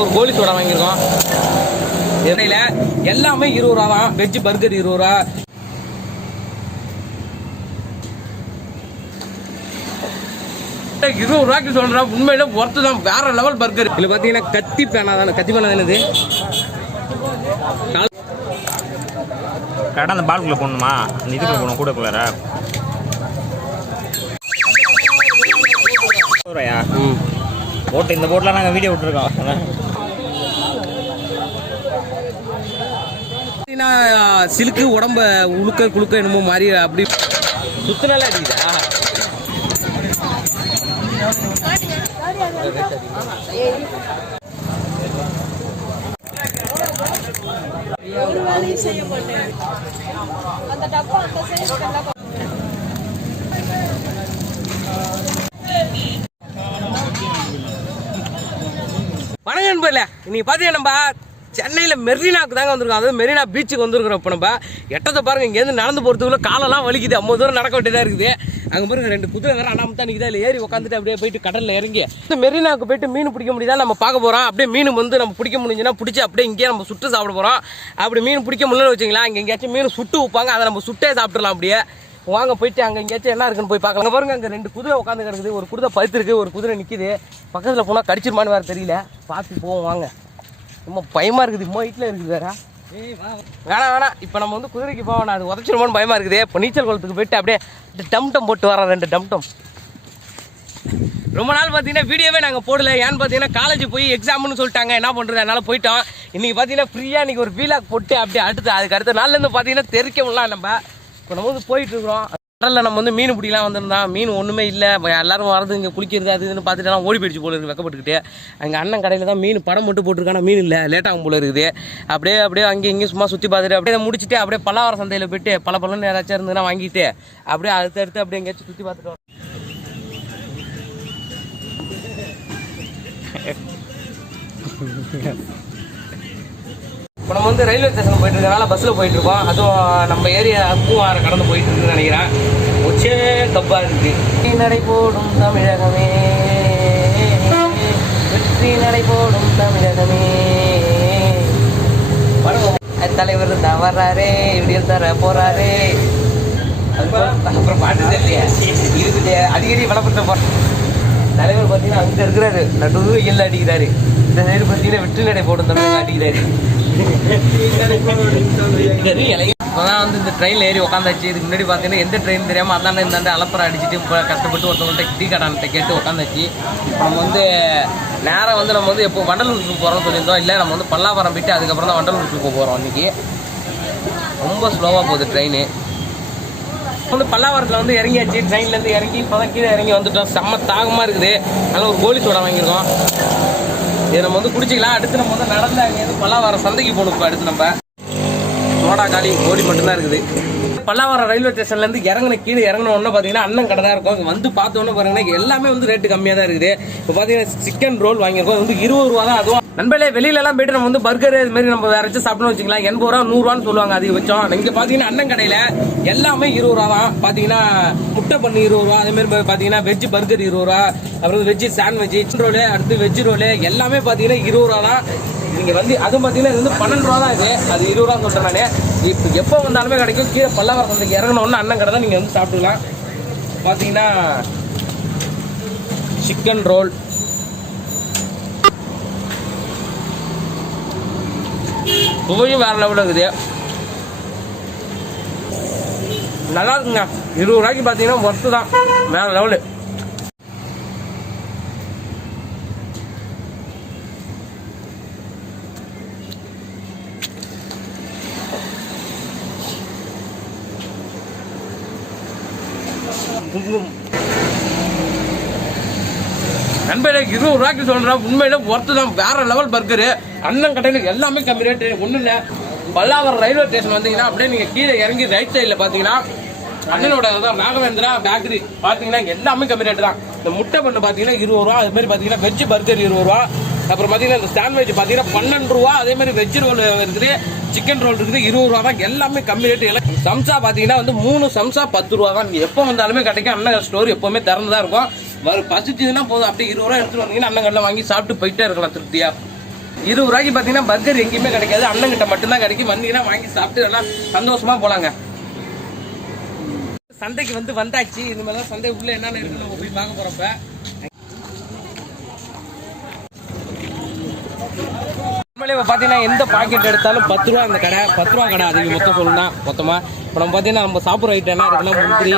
ஒரு கோழி சோடா வாங்கியிருக்கோம். இடையில எல்லாமே 20 ரூபா தான். வெஜ் பர்கர் 20 ரூபா. ₹20 சொல்றேன். உண்மையில ஒர்த்து தான். வேற லெவல் பர்கர். இதுல பாத்தீங்கன்னா கத்தி பேனா தானே. கத்தி பேனா தானே இது. கரெக்டாக அந்த பால்குள்ளே போடணுமா? அந்த இதுக்குள்ள போகணும் கூடக்குள்ளார. போட்டு இந்த போட்டில் நாங்கள் வீடியோ விட்டுருக்கோம். சிலுக்கு உடம்ப உழுக்க குழுக்க என்னமோ மாதிரி அப்படி சுத்தினால அடிக்குதா? ஒரு வேலையும் செய்ய மாட்டேன். அந்த டப்பா அந்த சைஸ் எல்லாம் வணக்கம் நண்பர்களே. இன்னைக்கு பார்த்தீங்கன்னா நம்ம சென்னையில் மெரினாவுக்கு தாங்க வந்திருக்கோம். அதாவது மெரினா பீச்சுக்கு வந்துருக்குறோம். இப்போ நம்ம எட்டத்தை பாருங்க, இங்கேருந்து நடந்து போகிறதுக்குள்ள காலெல்லாம் வலிக்குது. 50 தூரம் நடக்க வேண்டியதாக இருக்குது. அங்கே பாருங்க 2 குதிரை வேறு அனாமத்தான் நிற்குதா. இல்லை ஏறி உட்காந்துட்டு அப்படியே போயிட்டு கடலில் இறங்கி மெரினாவுக்கு போயிட்டு மீன் பிடிக்க முடியுதா நம்ம பார்க்க போகிறோம். அப்படியே மீன் வந்து நம்ம பிடிக்க முடிஞ்சுன்னா பிடிச்சி அப்படியே இங்கேயே நம்ம சுட்டு சாப்பிட போகிறோம். அப்படி மீன் பிடிக்க முடியலன்னு வச்சிங்களா, இங்கே எங்கேயாச்சும் மீன் சுட்டு வைப்பாங்க. அதை நம்ம சுட்டே சாப்பிட்றலாம். அப்படியே வாங்க போயிட்டு அங்கே எங்கேயாச்சும் என்ன இருக்குன்னு போய் பார்க்கலாம். பாருங்க அங்கே 2 குதிரை உட்காந்து கிடக்குது. ஒரு குதிரை பழுத்துருக்கு, ஒரு குதிரை நிற்கிது. பக்கத்தில் போனால் கடிச்சிருமான்னு வேறு தெரியல. பார்த்து போவோம் வாங்க. ரொம்ப பயமாக இருக்குது. இம்மா வீட்டில் இருக்குது வேற. வேணாம் இப்போ நம்ம வந்து குதிரைக்கு போவோம். அது உதச்சிருமோன்னு பயமாக இருக்குது. இப்போ நீச்சல் குளத்துக்கு போயிட்டு அப்படியே டம்டம் போட்டு வரோம். 2 டம்டம். ரொம்ப நாள் பார்த்தீங்கன்னா வீடியோவே நாங்கள் போடல. ஏன்னு பார்த்தீங்கன்னா காலேஜ் போய் எக்ஸாம்னு சொல்லிட்டாங்க. என்ன பண்ணுறது, அதனால் போயிட்டோம். இன்றைக்கி பார்த்தீங்கன்னா ஃப்ரீயாக இன்றைக்கி ஒரு வீலாக் போட்டு அப்படியே அதுக்கு அடுத்த நாள்லேருந்து பார்த்தீங்கன்னா தெரிக்க முடியலாம். நம்ம இப்போ நம்ம வந்து போயிட்டுருக்குறோம். கடலில் நம்ம வந்து மீன் பிடிக்கலாம் வந்திருந்தோம். மீன் ஒன்றுமே இல்லை. எல்லாரும் வரது இங்கே குளிக்கிறது அது இதுன்னு பார்த்துட்டுலாம் ஓடி போயிடுச்சு போல இருக்குது. வெக்கப்பட்டுக்கிட்டு அங்கே அண்ணன் கடையில் தான் மீன் படம் மட்டும் போட்டிருக்கான மீன் இல்லை. லேட்டாகும் போல இருக்குது. அப்படியே அங்கே இங்கேயும் சும்மா சுற்றி பார்த்துட்டு அப்படியே முடிச்சுட்டு அப்படியே பல்லாவரம் சந்தையில் போய்ட்டு பழன்னு யாராச்சும் இருந்ததுன்னா வாங்கிட்டு அப்படியே அடுத்து அப்படியே எங்கேயாச்சும் சுற்றி பார்த்துட்டு இப்போ நம்ம வந்து ரயில்வே ஸ்டேஷன் போயிட்டு இருக்கனால பஸ்ஸில் போயிட்டு இருக்கோம். அதுவும் நம்ம ஏரியா பூவாரை கடந்து போயிட்டு இருக்குன்னு நினைக்கிறேன். ஒச்சே கப்பா இருக்குது. நடை போடும் தமிழகமே, வெற்றி நடை போடும் தமிழகமே. தலைவர் தான் வர்றாரே, இப்படியும் தர போறாரே. அப்புறம் பாட்டு தெரியலையா இருக்குது. அடிக்கடி வளப்படுத்த போற தலைவர் பார்த்தீங்கன்னா அங்கே இருக்கிறாரு. நடுவு எல்லாம் அடிக்கிறாரு. இந்த சைடு பார்த்தீங்கன்னா வெற்றி நடை போடும் தமிழகம் அடிக்கிறாரு. இப்போதான் வந்து இந்த ட்ரெயினில் ஏறி உட்காந்தாச்சு. இதுக்கு முன்னாடி பார்த்தீங்கன்னா எந்த ட்ரெயின் தெரியாமல் அதாண்ட இந்த அலப்பறை அடிச்சுட்டு இப்போ கஷ்டப்பட்டு ஒருத்தவங்கள்ட்ட டீ கடான்ட்ட கேட்டு உட்காந்தாச்சு. இப்போ நம்ம வந்து நேரம் வந்து நம்ம வந்து எப்போ வண்டலூருக்கு போகிறோம்னு சொல்லியிருந்தோம். இல்லை நம்ம வந்து பல்லாவரம் போயிட்டு அதுக்கப்புறம் தான் வண்டலூருக்கு போகிறோம். இன்றைக்கி ரொம்ப ஸ்லோவாக போகுது ட்ரெயின். வந்து பல்லாவரத்தில் வந்து இறங்கியாச்சு. ட்ரெயின்லேருந்து இறங்கி இப்போ தான் கீழே இறங்கி வந்துட்டோம். செம்ம தாகமாக இருக்குது. அதனால் ஒரு கோழி சோடா வாங்கியிருக்கோம். இதை நம்ம வந்து குடிச்சிக்கலாம். அடுத்து நம்ம வந்து நடந்து அங்கேருந்து பல்லாவரம் சந்தைக்கு போகணும். இப்போ அடுத்து நம்ம சோடா காலி கோழி மட்டும்தான் இருக்குது. பல்லாவரம் ரயில்வே ஸ்டேஷன்லேருந்து கீழே இறங்கின உடனே பார்த்தீங்கன்னா அண்ணன் கடை தான் இருக்கும். அங்கே வந்து பார்த்தோன்னே பாருங்கன்னா எல்லாமே வந்து ரேட்டு கம்மியாக தான் இருக்குது. இப்போ பார்த்தீங்கன்னா சிக்கன் ரோல் வாங்கியிருக்கோம். வந்து 20 ரூபா தான். அதுவும் நண்பர்களே வெளியிலலாம் போய்ட்டு நம்ம வந்து பர்கர் இதுமாரி நம்ம வேறு வச்சு சாப்பிடணும்னு வச்சுக்கலாம். 80 ரூபா 100 ரூபான்னு சொல்லுவாங்க. அது வச்சோம். இங்கே பார்த்தீங்கன்னா அண்ணன் கடையில் எல்லாமே 20 ரூபா தான். பார்த்தீங்கன்னா முட்டை பண்ணு 20 ரூபா. அதேமாரி பார்த்தீங்கன்னா வெஜ் பர்கர் 20 ரூபா. அப்புறம் வெஜ் சாண்ட்விச், சிக்கன் ரோலு, அடுத்து வெஜ் ரோலு எல்லாமே பார்த்தீங்கன்னா 20 ரூபா தான். நீங்கள் வந்து அதுவும் பார்த்தீங்கன்னா இது வந்து 12 ரூபா தான். இது அது 20 ரூபான்னு சொல்கிறேன் நான். இப்போ எப்போ வந்தாலுமே கிடைக்கும். கீழே பல்லாவரம் சந்தைக்கு இறங்கணுன்னு அண்ணன் கடை தான். நீங்கள் வந்து சாப்பிட்டுக்கலாம். பார்த்தீங்கன்னா சிக்கன் ரோல், சுவையும் வேறு லெவலில் இருக்குது. நல்லா இருக்குங்க. 20 ரூபாய்க்கு பார்த்தீங்கன்னா ஒர்த்து தான். வேறு லெவலு. நண்பர்களே 20 ரூபாய்க்கு சொல்கிறேன். உண்மையில ஒர்த்து தான். வேற லெவல் பர்கரு. அண்ணன் கடையில் எல்லாமே கம்மி ரேட்டு. ஒன்றும் இல்லை. பல்லாவரம் ரயில்வே ஸ்டேஷன் வந்தீங்கன்னா அப்படியே நீங்கள் கீழே இறங்கி ரைட் சைடில் பார்த்தீங்கன்னா அண்ணனோட தான் ராகவேந்திரா பேக்கரி. பார்த்தீங்கன்னா எல்லாமே கம்மி ரேட்டு தான். இந்த முட்டை பண்ணு பார்த்தீங்கன்னா 20 ரூபா. அதுமாதிரி பார்த்தீங்கன்னா வெஜ் பர்கர் 20 ரூபா. அப்புறம் பார்த்தீங்கன்னா இந்த சாண்ட்விச் பார்த்தீங்கன்னா 12 ரூபா. அதேமாதிரி வெஜ் ரோல் இருக்குது, சிக்கன் ரோல் இருக்குது 20 ரூபா தான். எல்லாமே கம்மி ரேட்டு. எல்லாம் சம்சா பார்த்தீங்கன்னா வந்து 3 சம்சா 10 ரூபா தான். நீங்கள் எப்போ வந்தாலுமே கிடைக்கும். அண்ணன் ஸ்டோர் எப்போவுமே திறந்து தான் இருக்கும். பசிச்சுதுன்னா போதும். அப்படியே 20 ரூபா எடுத்துட்டு வந்தீங்கன்னா அண்ணன் கடையில் வாங்கி சாப்பிட்டு போயிட்டே இருக்கலாம் திருப்தியா. 20 ரூபாய்க்கு பார்த்தீங்கன்னா பர்கர் எங்கேயுமே கிடைக்காது, அண்ணங்கிட்ட மட்டும்தான் கிடைக்கும். வந்தீங்கன்னா வாங்கி சாப்பிட்டு எல்லாம் சந்தோஷமா போலாங்க. சந்தைக்கு வந்தாச்சு. இந்த மாதிரி தான் சந்தை உள்ள என்னென்ன இருக்குன்னு நம்ம போய் பார்க்க போறப்ப இப்போ பார்த்தீங்கன்னா எந்த பாக்கெட் எடுத்தாலும் 10 ரூபா. அந்த கடை 10 ரூபா கடை அதுக்கு மொத்தம் சொல்லணும் மொத்தமாக. இப்போ நம்ம பார்த்தீங்கன்னா நம்ம சாப்பிட்ற ஐட்டம் என்ன இருக்குன்னா முந்திரி,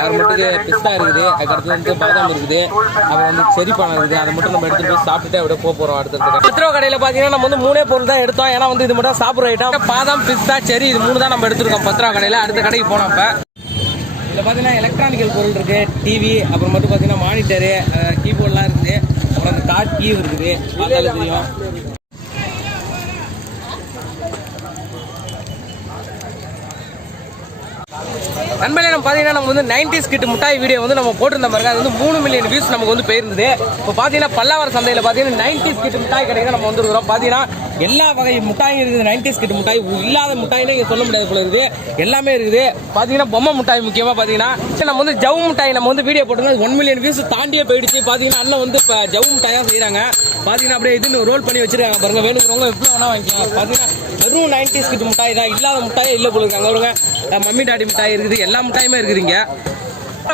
அது மட்டும் பிஸ்தா இருக்குது, அதுக்கடுத்து பாதாம் இருக்குது, அப்புறம் செரி பழம் இருக்குது. அதை மட்டும் நம்ம எடுத்துகிட்டு போய் சாப்பிட்டுட்டு அப்படியே போகிறோம். அடுத்த 10 ரூபா கடையில் பார்த்தீங்கன்னா நம்ம 3 பொருள் தான் எடுத்தோம். ஏன்னா இது மட்டும் சாப்பிட்ற ஐட்டம் பாதாம், பிஸ்தா, செரி இது 3 தான் நம்ம எடுத்துருக்கோம் 10 ரூபா கடையில். அடுத்த கடைக்கு போனோம். இப்போ இதில் பார்த்தீங்கன்னா எலக்ட்ரானிக்கல் பொருள் இருக்குது, டிவி, அப்புறம் மட்டும் பார்த்தீங்கன்னா மானிட்டரு, கீபோர்ட்லாம் இருக்குது, அப்புறம் அந்த கார்ட் கீ இருக்குது, பார்த்தாலே தெரியும். நண்பர்களே நம்ம பார்த்தீங்கன்னா நம்ம 90s கிட் முட்டாய் வீடியோ நம்ம போட்டிருந்த பாருங்க. அது 3 மில்லியன் வியூஸ் நமக்கு போயிருந்தது. இப்போ பார்த்தீங்கன்னா பல்லாவரம் சந்தையில் பார்த்தீங்கன்னா 90s கிட் முட்டாய் கடைக்கு நம்ம வந்துருக்கிறோம். பார்த்தீங்கன்னா எல்லா வகை முட்டாயும் இருக்குது. 90s கிட் முட்டாய் இல்லாத முட்டாயினே இங்கே சொல்ல முடியாது போல இருக்குது, எல்லாமே இருக்குது. பார்த்தீங்கன்னா பொம்மை முட்டாய் முக்கியமாக பார்த்தீங்கன்னா நம்ம ஜவு முட்டாய் நம்ம வீடியோ போட்டிருந்தோம். 1 மில்லியன் வியூஸ் தாண்டியே போயிடுச்சு. பார்த்தீங்கன்னா அண்ணன் இப்போ ஜவு முட்டாயாக செய்கிறாங்க. பார்த்தீங்கன்னா அப்படியே இதுன்னு ரோல் பண்ணி வச்சிருக்காங்க பாருங்க. வேணுங்கிறவங்க எப்படி வேணா வாங்கிக்கலாம். பார்த்தீங்கன்னா வெறும் 90s கிட் முட்டாய் தான், இல்லாத முட்டாயே இல்லை போல இருக்காங்க. வருங்க மம்மி டாடி மிட்டாய் இருக்குது, எல்லா மிட்டாயுமே இருக்குதுங்க.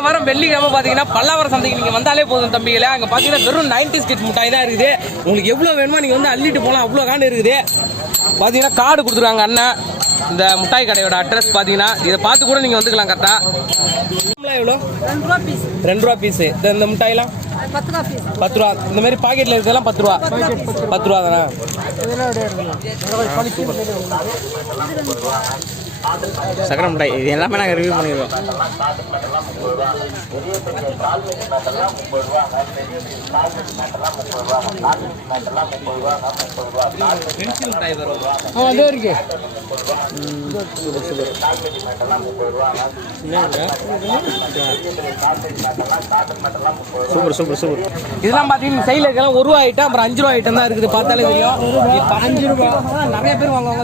வாரம் வெள்ளிக்கிழமை பார்த்தீங்கன்னா பல்லாவரம் சந்தைக்கு நீங்கள் வந்தாலே போதும் தம்பிகளே. அங்கே பார்த்தீங்கன்னா வெறும் 90s கிட் மிட்டாய் தான் இருக்குது. உங்களுக்கு எவ்வளோ வேணுமோ நீங்கள் அள்ளிட்டு போகலாம், அவ்வளோ காண்டு இருக்குது. பார்த்தீங்கன்னா கார்டு கொடுத்துருவாங்க அண்ணன். இந்த முட்டாய் கடையோட அட்ரஸ் பார்த்தீங்கன்னா இதை பார்த்து கூட நீங்கள் வந்துக்கலாம் கரெக்டாக. எவ்வளோ? 2 ரூபா பீஸு. இந்த முட்டாயெல்லாம் 10 ரூபா. இந்த மாதிரி பாக்கெட்டில் இருக்கிறதெல்லாம் 10 ரூபா. 10 ரூபா தானே. சக்கரை மிட்டாய் இது எல்லாமே நாங்கள் ரிவ்யூ பண்ணிடுவோம். அதே இருக்கு. Super super super. இதெல்லாம் பார்த்தீங்கன்னா சைடில் இருக்கலாம் 1 ரூபா ஐட்டம், அப்புறம் 5 ரூபா ஐட்டம் தான் இருக்குது. பார்த்தாலே தெரியும். 5 ரூபா நிறைய பேர் வாங்குவாங்க.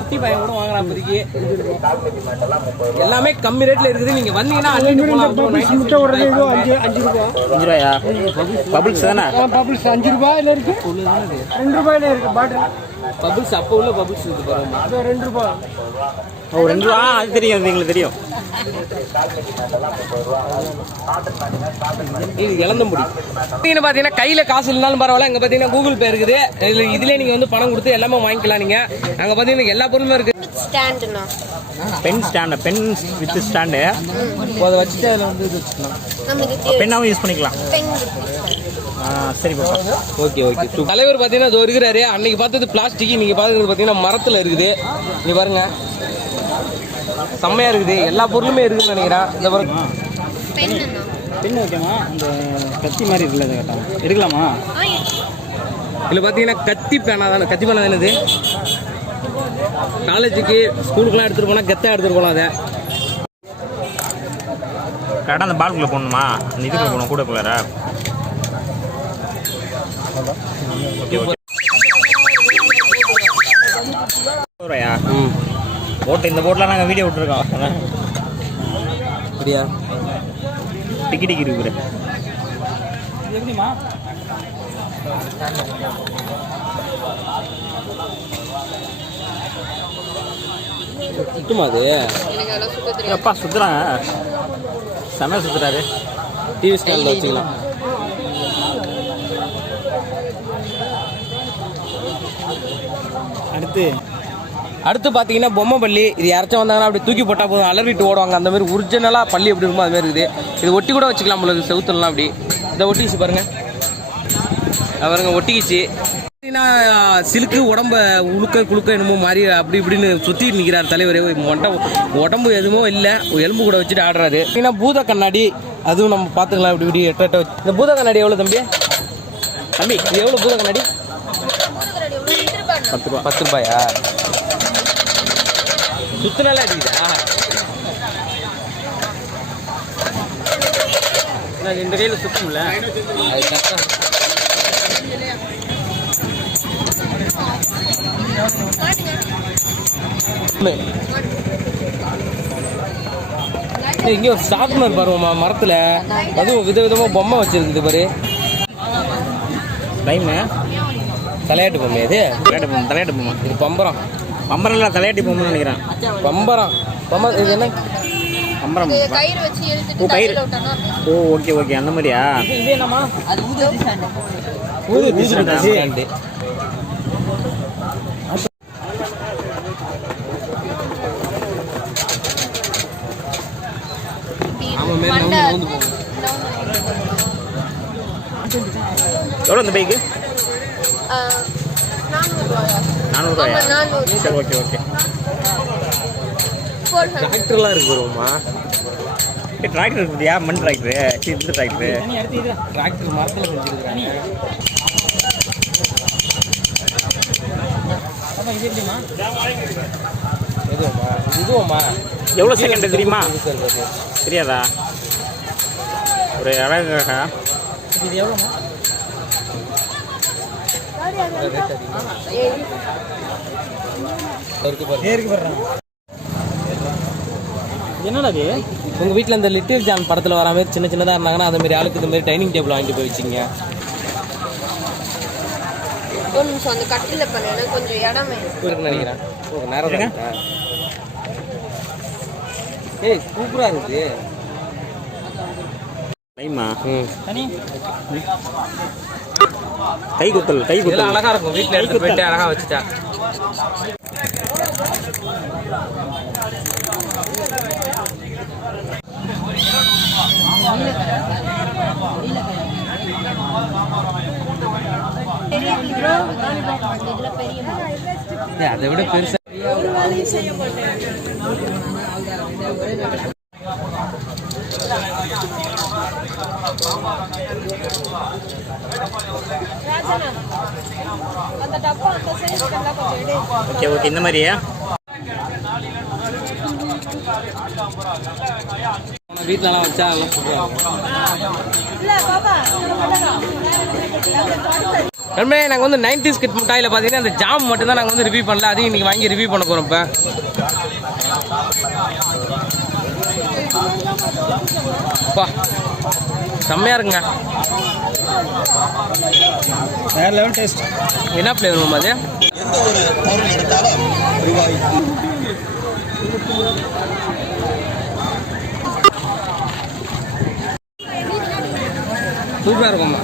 குட்டி பையன் கூட வாங்குறான். இப்போதைக்கு எல்லாமே கம்மி ரேட்ல இருக்குது. நீங்க வந்தீங்கன்னா 5 ரூபாயா? பபிள்ஸ் தானே? பபிள்ஸ் 5 ரூபாயில இருக்கு, 2 ரூபாயில இருக்கு பாட்டில். பபிள்ஸ் அப்போ உள்ள பபிள்ஸ் இருக்கு பாருங்க. அது 2 ரூபாய். ஓ 2 ரூபா. அது தெரியும், அது எங்களுக்கு தெரியும். இது இளந்தம்புடி. பார்த்தீங்கன்னா கையில காசு இல்லைனாலும் பரவாயில்ல. இங்க பார்த்தீங்கன்னா கூகுள் பே இருக்குது. இதுல நீங்க பணம் கொடுத்து எல்லாமே வாங்கிக்கலாம். நீங்க அங்க பார்த்தீங்கன்னா எல்லா பொருளுமே இருக்கு. Pen stand, pen with stand. அதை வச்சுட்டு அதில் இது வச்சுக்கலாம். பெண்ணாவும் யூஸ் பண்ணிக்கலாம். சரி பாப்பா. Okay okay. தலைவர் பார்த்தீங்கன்னா இது இருக்கிறாரு. அன்னைக்கு பார்த்தது பிளாஸ்டிக், நீங்க பார்த்தது பார்த்தீங்கன்னா மரத்தில் இருக்குது. நீ பாருங்க செம்மையா இருக்குது. எல்லா பொருளுமே இருக்குன்னு நினைக்கிறேன். இந்த பாருங்க பெண் ஓகேமா? அந்த கத்தி மாதிரி இருக்குல்ல, அதை கேட்டாங்க எடுக்கலாமா? இதில் பார்த்தீங்கன்னா கத்தி பேனா தானே. கத்தி பேனா தானே இது. காலேஜுக்கு ஸ்கூலுக்குலாம் எடுத்துகிட்டு போனால் கெத்தாக எடுத்துகிட்டு போகலாம். அதை கரெக்டாக அந்த பால்குள்ளே போடணுமா? அந்த இதுக்குள்ளே போகணும், கூட குள்ளார. Okay okay. போட்டு இந்த போட்டில் நாங்கள் வீடியோ விட்டுருக்கோம். அப்படியா? டிக்கெட் இருக்கு எப்படிமா? சுத்துமா அது? அப்பா சுற்றுறாங்க, செம்ம சுற்றுறாரு. டிவி ஸ்டாண்டில் வச்சுக்கலாம். அடுத்து பார்த்தீங்கன்னா பொம்மை பள்ளி. இது யாராச்சும் வந்தாங்கன்னா அப்படி தூக்கி போட்டால் போதும், அலறிட்டு ஓடுவாங்க. அந்த மாதிரி ஒரிஜினலாக பள்ளி எப்படி இருக்குமோ அது மாதிரி இருக்குது. இது ஒட்டி கூட வச்சுக்கலாம் உங்களுக்கு, செவுத்துலாம் அப்படி. இதை ஒட்டிக்கிச்சு பாருங்க, பாருங்க ஒட்டிக்கிச்சு. பார்த்தீங்கன்னா சிலுக்கு உடம்ப உழுக்க குழுக்க என்னமோ மாதிரி அப்படி இப்படின்னு சுற்றிட்டு நிற்கிறார் தலைவர். உடம்பு எதுவுமோ இல்லை, எலும்பு கூட வச்சுட்டு ஆடுறாரு. பார்த்தீங்கன்னா பூத கண்ணாடி, அதுவும் நம்ம பார்த்துக்கலாம். இப்படி இப்படி எட்ட வச்சு. இந்த பூத கண்ணாடி எவ்வளோ தம்பி? தம்பி இது எவ்வளோ பூத கண்ணாடி? 10 ரூபா. 10 ரூபாயா? சுத்தினால அடிக்குதா? இந்த கையில் சுத்தம்ல இங்கே ஒரு ஷார்ப்னர் பாருமா மரத்தில், அதுவும் விதவிதமாக பொம்மை வச்சிருக்குது பாரு. டைம் தலையாட்டு பொம்மை இது தலையாட்டு பொம்மை. இது பம்பரம். பம்பரம் இல்லை, தலையாட்டி பொம்மைன்னு நினைக்கிறேன். பம்பரம் இது என்ன? பம்பரம். கயிறு வச்சு இழுத்துட்டு கயிறு. தலையில விட்டானா ஓ, ஓகே ஓகே, அந்த மாதிரியா? இது என்னம்மா? ஊது ஸ்டாண்டு. ஆமாம், மேலே நவுந்து போகும். எவ்வளோ இந்த பைக்கு? 400 ரூபாயா? 400 ரூபாயா? ஆமா, 400. சரி, ஓகே ஓகே. 400. டிராக்டர்லாம் இருக்கு வருவோம்மா. டிராக்டர் இருக்குதியா? மண் டிராக்டரு, இந்த டிராக்டரு. டிராக்டர் மரத்தில் செஞ்சுருக்காங்க. இதுவும்மா எவ்வளோ செகண்ட் தெரியுமா? தெரியாதா? ஒரு அழகாக. இது எவ்வளோமா? என்னடா அது? உங்கள் வீட்டில் இந்த லிட்டில் ஜான் படத்தில் வர மாதிரி சின்ன சின்னதாக இருந்தாங்கன்னா அந்த மாதிரி ஆளுக்கு இந்த மாதிரி டைனிங் டேபிள் வாங்கிட்டு போய் வச்சிங்க. ஒரு நிமிஷம் அந்த கட்டில பண்ண கொஞ்சம் இடமே இருக்குன்னு நினைக்கிறேன். நேரம் ஏய், சூப்பராக இருக்குது. டைமா? கை குத்தல், கை குத்தல் இதெல்லாம் அழகா இருக்கும். வீட்டில் எடுத்து போயிட்டு அழகா வச்சுட்டா. அதை விட பெருசா ஒரு வேலையும் செய்ய மாட்டேன். ராஜனா, அந்த டப்பா அந்த சைஸ்க்கு எல்லாம் கொஞ்சம் எடு. ஓகே ஓகே, இந்த மாதிரியா? வீட்டிலலாம் வச்சா நல்லா சூப்பராக இருக்கும். இல்ல பாப்பா, நண்பரே, நாங்கள் வந்து 90s கிட் மிட்டாயில் பார்த்தீங்கன்னா அந்த ஜாம் மட்டும் தான் நாங்கள் வந்து ரிவ்யூ பண்ணல. அதையும் இன்றைக்கி வாங்கி ரிவ்யூ பண்ண போகிறோம். இப்போ செம்மையாக இருக்குங்க. வேற லெவல் டேஸ்ட். என்ன ஃப்ளேவர் மேம் அது? சூப்பராக இருக்கும்மா.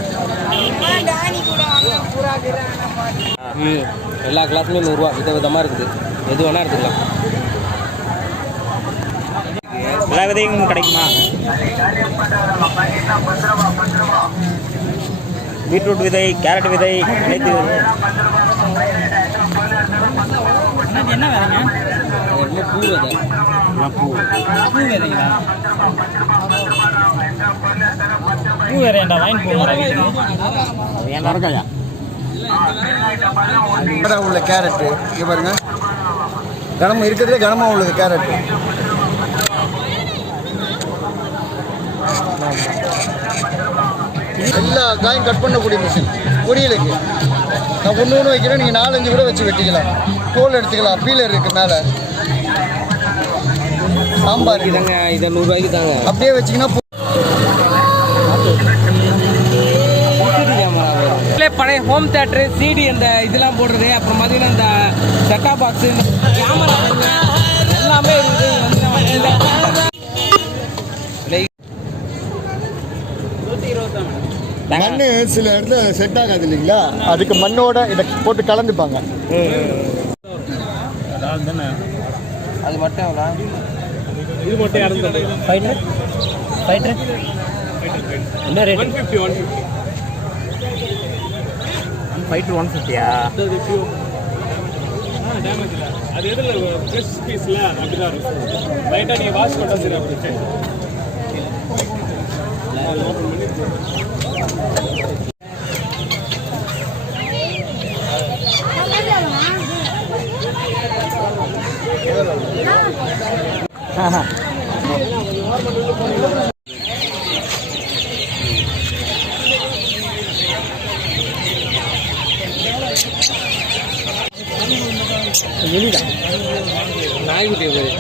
எல்லா கிளாஸுமே 100 ரூபா. விதமாக இருக்குது. எது வேணால் எடுத்துக்கலாம். எல்லா விதையும் கிடைக்குமா? பீட்ரூட் விதை, கேரட் விதை, அனைத்து விதை. என்ன விதைங்க? அது பூ விதை. பூ விதைங்களா? பூ விதைண்டா வாங்கி போகிறேன். உள்ள கேரட்டு இங்கே பாருங்க, கனமாக இருக்கிறதுலே கனமாக உள்ளது கேரட்டு. எல்லா காயும் கட் பண்ணக்கூடிய மிஷின் பொரியலுக்கு. நான் ஒன்று வைக்கிறேன், நீங்கள் 4-5 கூட வச்சு வெட்டிக்கலாம். தோல் எடுத்துக்கலாம். பீலர் இருக்குது மேலே. சாம்பார் இதாங்க, இதை 100 ரூபாய்க்கு தாங்க. அப்படியே வச்சிங்கன்னா பழைய ஹோம் தேட்டரு, சிடி, அந்த இதெல்லாம் போடுறது, அப்புறம் பார்த்தீங்கன்னா இந்த செட்டா பாக்ஸு, கேமரா எல்லாமே இருக்குது. மண் சில இடத்துல செட் ஆகாது இல்லைங்களா, அதுக்கு மண்ணோட இதை போட்டு கலந்துப்பாங்க. அது மட்டும் எவ்வளோ? இது மட்டும் யாரும் ஃபைட்டர் ஃபைட்டர் என்ன ரேட்? 150 ஃபைட்டர் 150யா? டேமேஜ் இல்லை, அது எதில் ஃப்ரெஷ் பீஸில் அப்படி தான் இருக்கும். லைட்டாக நீங்கள் வாஷ் பண்ணால் சரி. அப்படி நாய்க்குட்டி பேர்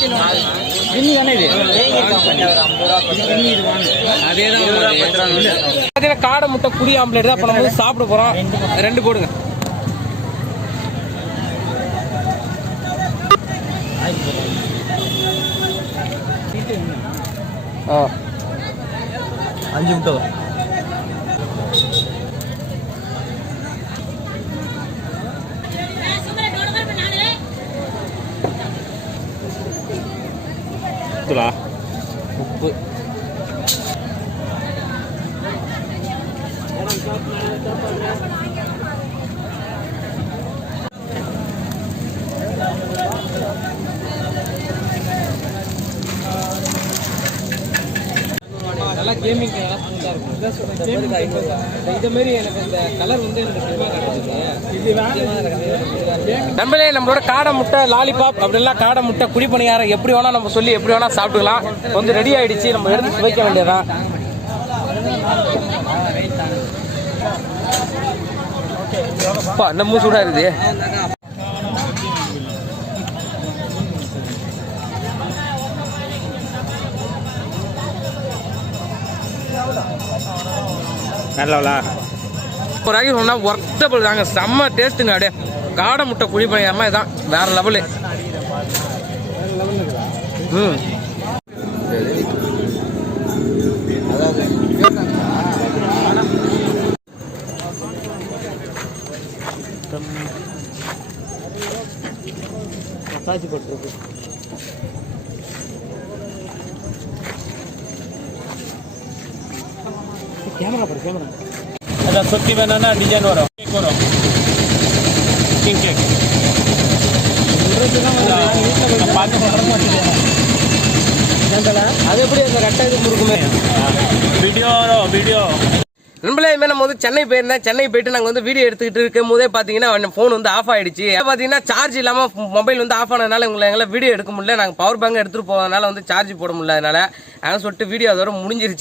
கிண்ணி தானே இது கிண்ணி இது அதே தான் பார்த்தீங்கன்னா காடை முட்டை குடி ஆம்லேட் தான் இப்போ நம்ம வந்து சாப்பிட போகிறோம். 2 போடுங்க. ஆ 5 முட்டை தான். உப்பு நல்லா கேமிங் நல்லா ஸ்மூத்தாக இருக்கும். இதேமாரி எனக்கு இந்த கலர் வந்து நம்மளே நம்மளோட காடை முட்டை லாலிபாப் அப்படிலாம் காடை முட்டை குடிப்பணியாரம் எப்படி வேணால் நம்ம சொல்லி எப்படி வேணால் சாப்பிட்டுக்கலாம். வந்து ரெடி ஆகிடுச்சு, நம்ம எடுத்து சுவைக்க வேண்டியதான். நம்ம சூடாக இருக்குது. நல்லவளா ஒரு ஆகி சொன்னால் ஒர்த்தபிள் தாங்க, செம்ம டேஸ்ட்டுங்க. அப்படியே காடை முட்டை குழி பண்ணியாமல் இதான் வேற லெவலு. மசாஜ் போட்டுருக்கு. கேமரா பாரு கேமரா. அதான் சுற்றி வேணும்னா டிசைன் வரும். கேக் வரும், கிங் கேக். பார்த்து அது எப்படி அந்த ரெட்டை இது முறுக்குமே வீடியோ நண்பர்களே, இதுமாதிரி நம்ம வந்து சென்னை போயிருந்தேன். சென்னை போயிட்டு நாங்கள் வந்து வீடியோ எடுத்துக்கிட்டு இருக்கும் போதே பார்த்தீங்கன்னா ஃபோன் வந்து ஆஃப் ஆகிடுச்சு. பார்த்தீங்கன்னா சார்ஜ் இல்லாமல் மொபைல் வந்து ஆஃப் ஆனதுனால எங்களால் வீடியோ எடுக்க முடியல. நாங்கள் பவர் பேங்க் எடுத்துகிட்டு போவதனால வந்து சார்ஜ் போட முடியல. அதனால சொல்லிட்டு வீடியோ அதோட முடிஞ்சிருச்சு.